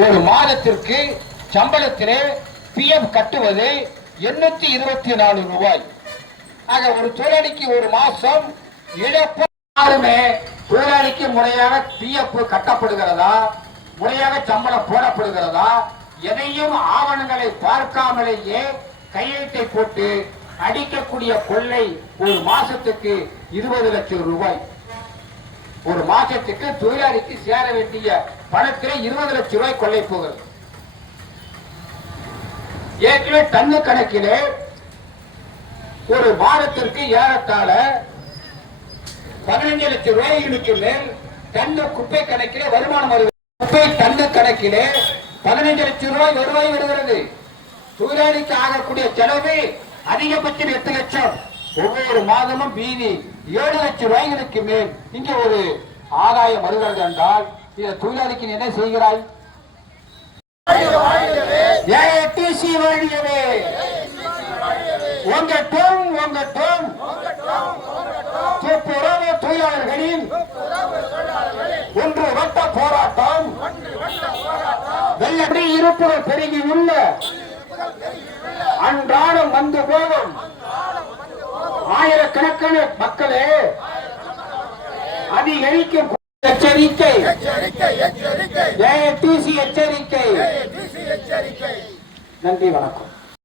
ஒரு மாதத்திற்கு சம்பளத்திலே பிஎஃப் கட்டுவது 824 ரூபாய். ஆக ஒரு தொழிலாளிக்கு ஒரு மாசம் இழப்பு. தொழிலாளிக்கு முறையாக பிஎஃப் கட்டப்படுகிறதா, முறையாக சம்பளம் போடப்படுகிறதா, எதையும் ஆவணங்களை பார்க்காமலேயே கையெழுத்தை போட்டு அடிக்கக்கூடிய கொள்ளை ஒரு மாசத்துக்கு 20 லட்சம் ரூபாய். ஒரு மாசத்துக்கு தொழிலாளிக்கு சேர வேண்டிய பணத்திலே 20 லட்சம் ரூபாய் கொள்ளை போகிறது. ஏற்கனவே டன்னு கணக்கிலே ஒரு வாரத்திற்கு ஏறத்தாழ 15 லட்சம் ரூபாய்களுக்கு மேல் டன்னு குப்பை கணக்கிலே வருமானம் வருகிறது. குப்பை டன்னு கணக்கிலே 15 லட்சம் ரூபாய் வருவாய் வருகிறது. தொழிலாளிக்கு ஆகக்கூடிய செலவு அதிகபட்சம் 8 லட்சம். ஒவ்வொரு மாதமும் மீதி 7 லட்சம் ரூபாய்களுக்கு மேல் இங்கே ஒரு ஆதாயம் வருகிறது என்றால் இந்த தொழிலாளிக்கு என்ன செய்கிறாய்? ஏஐடிசி வாழ்கவே, உங்கட்டும் உங்கட்டும் துப்புரவு தொழிலாளர்களின் ஒன்று வட்ட போராட்டம். வெள்ளடி இருப்புகள் பெருகி உள்ள அன்றாடம் வந்து போகும் ஆயிரக்கணக்கான மக்களே அதிகரிக்கும் எச்சரிக்கை, ஏஐடிசி எச்சரிக்கை. நன்றி, வணக்கம்.